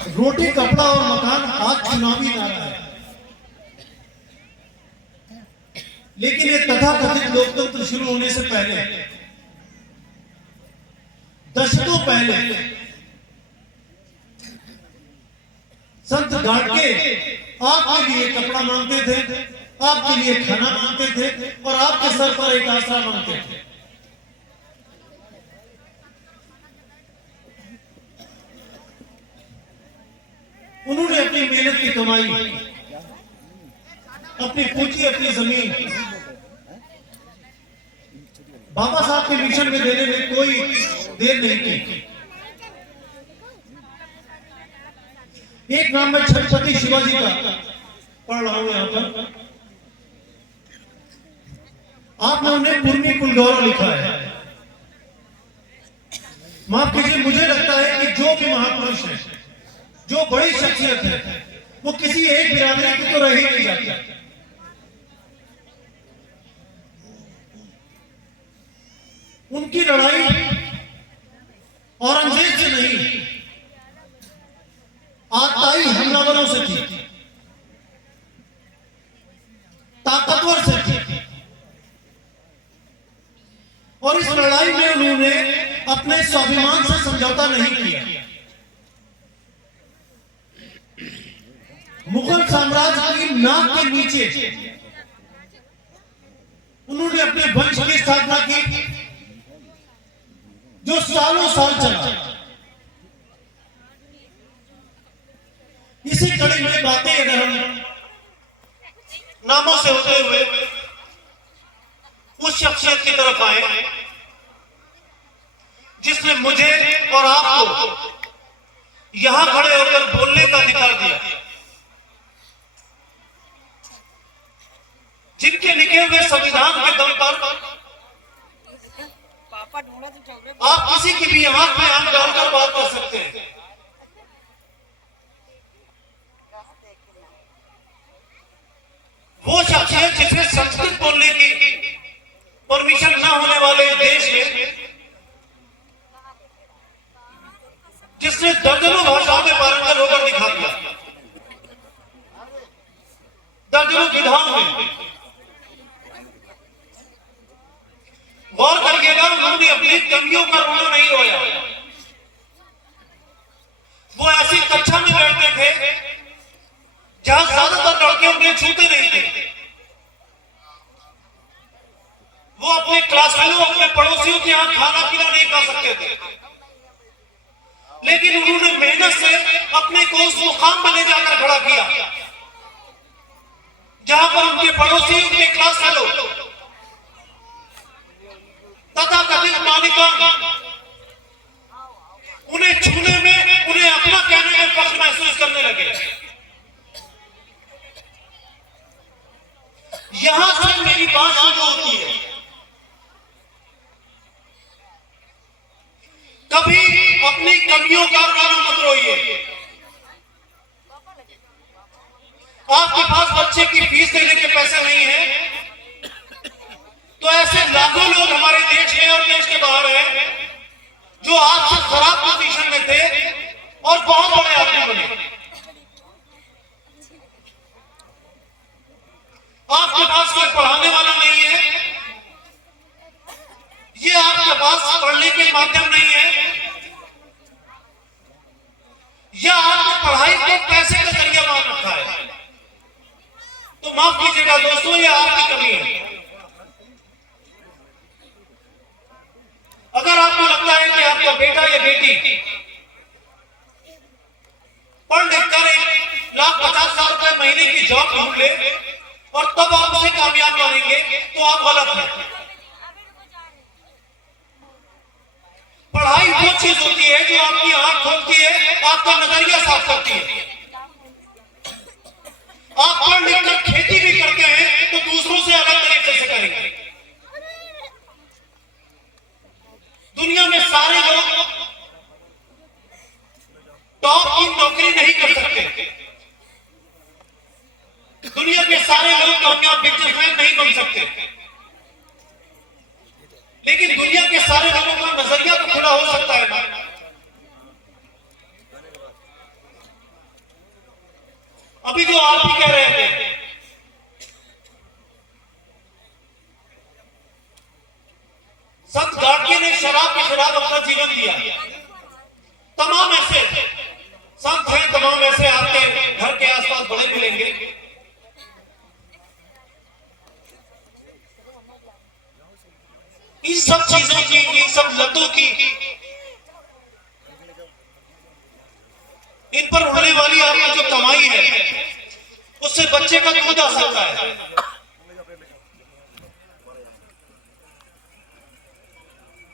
रोटी कपड़ा और मकान आज चुनावी नारा है, लेकिन ये तथाकथित लोकतंत्र शुरू होने से पहले, दशकों पहले संत गाड़के आपके लिए कपड़ा मांगते थे, आपके लिए खाना मांगते थे और आपके सर पर एक आसरा मांगते थे। उन्होंने अपनी मेहनत की कमाई, अपनी पूंजी, अपनी जमीन बाबा साहब के मिशन में देने में कोई देर नहीं की। एक नाम मैं छत्रपति शिवाजी का पढ़ रहा हूं यहां पर। आपने उन्हें पूर्वी कुलगौरव लिखा है। माफ कीजिए, मुझे लगता है कि जो भी महापुरुष है, जो बड़ी शख्सियत है, वो किसी एक बिरादरी की तो रह ही नहीं जाती। उनकी लड़ाई औरंगजेब से नहीं, आताई हमलावरों से थी, ताकतवर से थी। और इस लड़ाई में उन्होंने अपने स्वाभिमान से समझौता नहीं किया। मुगल साम्राज्य की नाक के नीचे उन्होंने अपने वंश की स्थापना की, जो सालों साल चला। इसी कड़ी में बातें अगर हम नामों से होते हुए उस शख्सियत की तरफ आए जिसने मुझे और आपको यहां खड़े होकर बोलने का अधिकार दिया, जिनके लिखे हुए संविधान के दम पर आप किसी की भी आंख में आंख डालकर बात कर सकते हैं। वो शख्सियत जिसे संस्कृत बोलने की परमिशन न होने वाले देश में, जिसने दर्जनों भाषाओं में पारंगत होकर दिखा दिया, दर्जनों विधाओं में। गौर करिएगा, उन्होंने अपनी कमियों का रोना नहीं रोया। वो ऐसी कक्षा में बैठते थे जहां ज्यादातर लड़के उन्हें छूते नहीं थे। वो अपने क्लासमेटों, अपने पड़ोसियों के यहां खाना पीना नहीं खा सकते थे, लेकिन उन्होंने मेहनत से अपने को उस मुकाम पर ले जाकर खड़ा किया जहां पर उनके पड़ोसी, उनके क्लासमेटों तथा कथित मालिका उन्हें छूने में, उन्हें अपना कहने में फख्र महसूस करने लगे। यहां से मेरी बात शुरू होती है। कभी अपनी कमियों का रोना मत रोइए। आपके पास बच्चे की फीस देने के पैसे नहीं है, तो ऐसे लाखों लोग हमारे देश में और देश के बाहर हैं जो आपसे खराब पोजीशन में थे और बहुत बड़े आदमी बने। आपके पास कोई पढ़ाने वाला नहीं है, ये आपके पास पढ़ने के माध्यम नहीं है, या आपने पढ़ाई को पैसे का जरिया मान रखा है, तो माफ कीजिएगा दोस्तों, ये आपकी कमी है। अगर आपको लगता है कि आपका बेटा या बेटी पढ़ लिख कर 1,50,000 रुपए महीने की जॉब ढूंढ ले और तब आप उसे कामयाब मानेंगे, तो आप गलत हैं। पढ़ाई वो चीज होती है जो आपकी आंख खोलती है, आपका नजरिया साफ करती है। आप पढ़ लिख कर खेती भी करते हैं तो दूसरों से अलग तरीके से करेंगे। दुनिया में सारे लोग टॉप की नौकरी नहीं कर सकते, दुनिया के सारे लोग कामयाब बिजनेसमैन नहीं बन सकते, लेकिन दुनिया के सारे लोगों का नजरिया तो खुला हो सकता है ना। अभी जो आप ही कह रहे थे, संत गाडगे ने शराब के खिलाफ अपना जीवन दिया। तमाम ऐसे संत हैं, तमाम ऐसे आपके घर के आसपास बड़े मिलेंगे। इन सब चीजों की, इन सब लतों की, इन पर उड़ने वाली आपकी जो कमाई है, उससे बच्चे का दूध आ सकता है।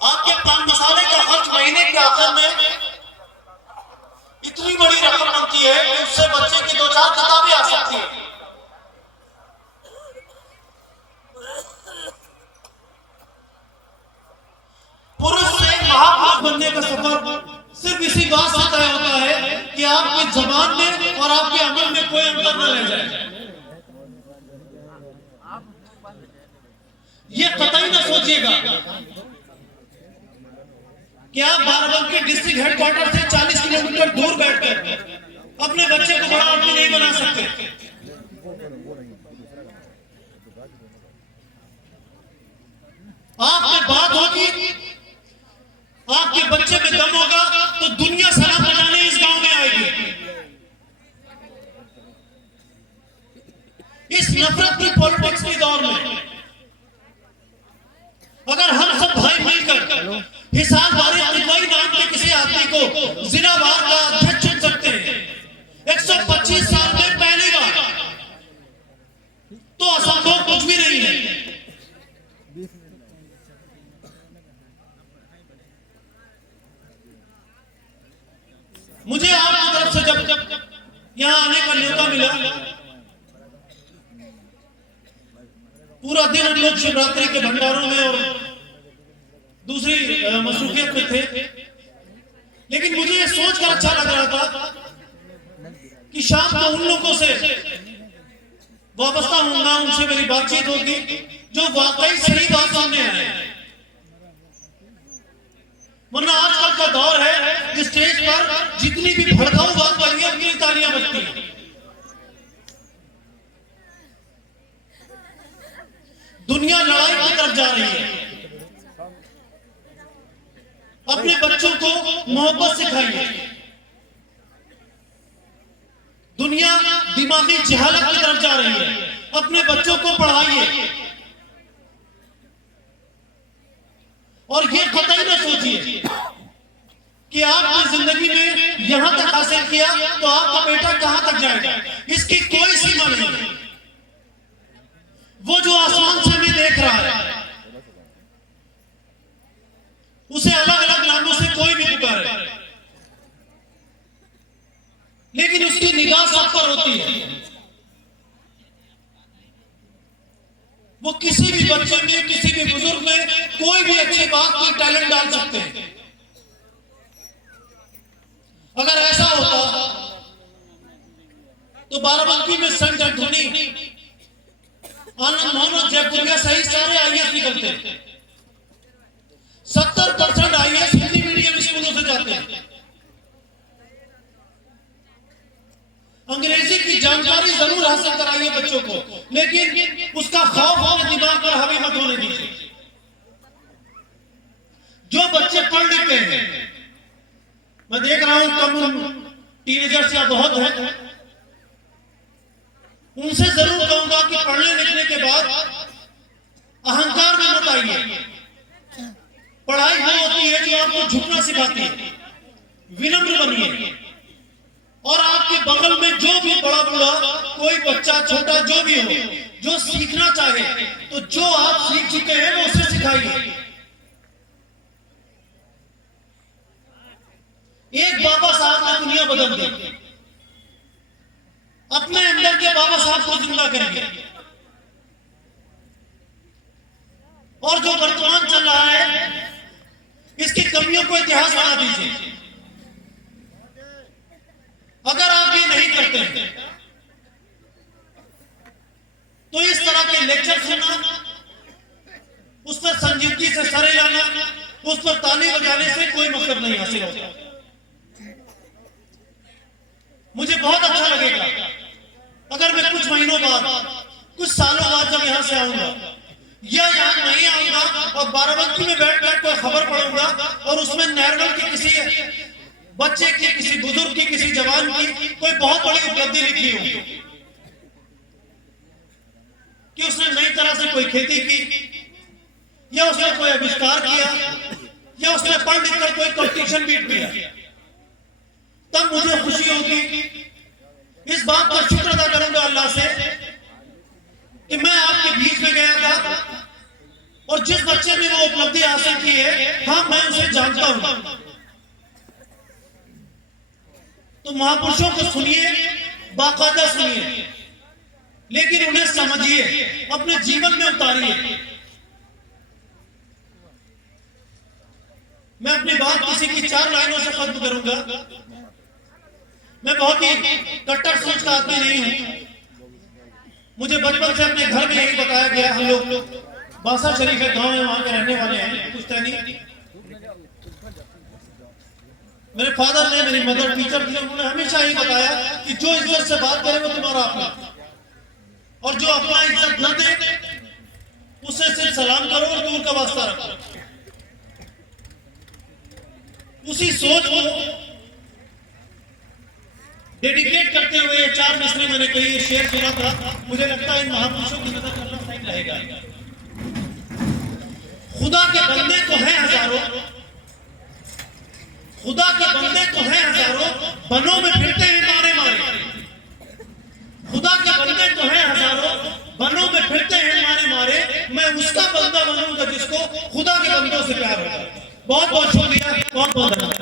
आपके पान मसाले का खर्च महीने के आखिर में इतनी बड़ी रकम बनती है कि उससे बच्चे की 2-4 किताबें आ सकती है। पुरुष से महापुरुष बनने का सफर सिर्फ इसी बात से तय होता है कि आपकी जबान में और आपके अमल में कोई अंतर न रह जाए। ये कतई न सोचिएगा कि आप बाराबंकी डिस्ट्रिक्ट हेडक्वार्टर से 40 किलोमीटर दूर बैठकर अपने बच्चे को बड़ा आदमी नहीं बना सकते। आप में बात होगी, आपके बच्चे में दम होगा तो दुनिया सलाम बजाने इस गांव में आएगी। इस नफरत की पॉलिटिक्स के दौर में अगर हम सब भाई मिलकर हिसार वाले अलिवाई नाम के किसी आदमी को जिला वार का अध्यक्ष चुन सकते हैं 125 साल में पहली बार, तो असंभव कुछ भी नहीं है। मुझे आपकी तरफ से जब यहां आने का न्योता मिला, पूरा दिन हम लोग शिवरात्रि के भंडारों में और दूसरी मसरूफियत में थे, लेकिन मुझे ये सोचकर अच्छा लग रहा था कि शाम को उन लोगों से वाबस्ता होगा, उनसे मेरी बातचीत होगी जो वाकई सही बात सामने आए। वरना आजकल का दौर है जिस स्टेज पर जितनी भी भड़काऊ बात बनी है उनकी तालियां बजती हैं। दुनिया लड़ाई की तरफ जा रही है। अपने बच्चों को मोहब्बत सिखाइए। दुनिया दिमागी जहालत की तरफ जा रही है, अपने बच्चों को पढ़ाइए। और ये कतई न सोचिए कि आपने जिंदगी में यहां तक हासिल किया तो आपका बेटा कहां तक जाएगा, इसकी कोई सीमा नहीं है। वो जो आसमान से हमें देख रहा है उसे अलग अलग नामों से कोई भी पुकारे, लेकिन उसकी निगाह सब पर होती है। वो किसी भी बच्चे में, किसी भी बुजुर्ग में कोई भी अच्छी बात, कोई टैलेंट डाल सकते हैं। अगर ऐसा होता तो बाराबंकी में संत धोनी, आनंद मोहन और जयपुरिया सहित सारे आईएएस निकलते। 70% आईएएस हिंदी मीडियम स्कूलों से जाते हैं। अंग्रेजी की जानकारी जरूर हासिल कराइए बच्चों को, लेकिन उसका खौफ अपने दिमाग पर हावी मत होने दीजिए। जो बच्चे पढ़ लिखते हैं, मैं देख रहा हूं कम टीनेजर्स या बहुत है, उनसे जरूर कहूंगा कि पढ़ने लिखने के बाद अहंकार में मत आइए। पढ़ाई वो होती है जो आपको झुकना सिखाती है। विनम्र बनिए और आपके बगल में जो भी बड़ा बूढ़ा, कोई बच्चा छोटा जो भी हो, जो सीखना चाहे तो जो आप सीख चुके हैं वो उसे सिखाइए। एक बाबा साहब ने दुनिया बदल दी, अपने अंदर के बाबा साहब को जिंदा करेंगे। और जो वर्तमान चल रहा है इसकी कमियों को इतिहास बना दीजिए। अगर आप ये नहीं करते तो इस तरह के लेक्चर सुनना, उस पर संजीदगी से सर हिलाना, उस पर ताली बजाने से कोई मतलब नहीं हासिल होता। मुझे बहुत अच्छा लगेगा बाद, कुछ सालों बाद जब यहाँ से आऊंगा या यहाँ नहीं आऊंगा और बाराबंकी में बैठकर कोई खबर पढ़ूंगा और उसमें नैरवल के किसी बच्चे की, किसी बुजुर्ग की, किसी जवान की कोई बहुत बड़ी उपलब्धि लिखी होगी कि उसने नई तरह से कोई खेती की या उसने कोई आविष्कार किया या उसने पढ़ लिख कर कोई कंपटीशन बीट किया, तब मुझे खुशी होगी। इस बात का शुक्र अदा करूंगा अल्लाह से कि मैं आपके बीच में गया था और जिस बच्चे ने वो उपलब्धि हासिल की है, हाँ मैं उसे जानता हूं। तो महापुरुषों को सुनिए, बाकायदा सुनिए, लेकिन उन्हें समझिए, अपने जीवन में उतारिए। मैं अपनी बात किसी की 4 लाइनों से खत्म करूंगा। मैं बहुत ही कट्टर सोच का आदमी नहीं हूं। मुझे बचपन से अपने घर में यही बताया गया, हम लोग बासा शरीफ है गांव है, वहां के रहने वाले हैं, कुछ नहीं। मेरे फादर ने, मेरी मदर टीचर थी, उन्होंने हमेशा यही बताया कि जो इज्जत से बात करे वो तुम्हारा अपना, और जो अपना इज्जत न दे उससे सिर्फ सलाम करो और दूर का वास्ता रखो। उसी सोच को डेडिकेट करते हुए ये 4 मिसरे मैंने कही, ये शेर सुना था। मुझे लगता है इन महापुरुषों की नजर करना सही रहेगा। खुदा के बंदे तो हैं हजारों, खुदा के बंदे तो हैं हजारों, बनों में फिरते हैं मारे मारे। खुदा के बंदे तो हैं हजारों, बनों में फिरते हैं मारे मारे। मैं उसका बंदा बनूंगा जिसको खुदा के बंदों से प्यार होगा। बहुत बहुत शुक्रिया, बहुत बहुत धन्यवाद।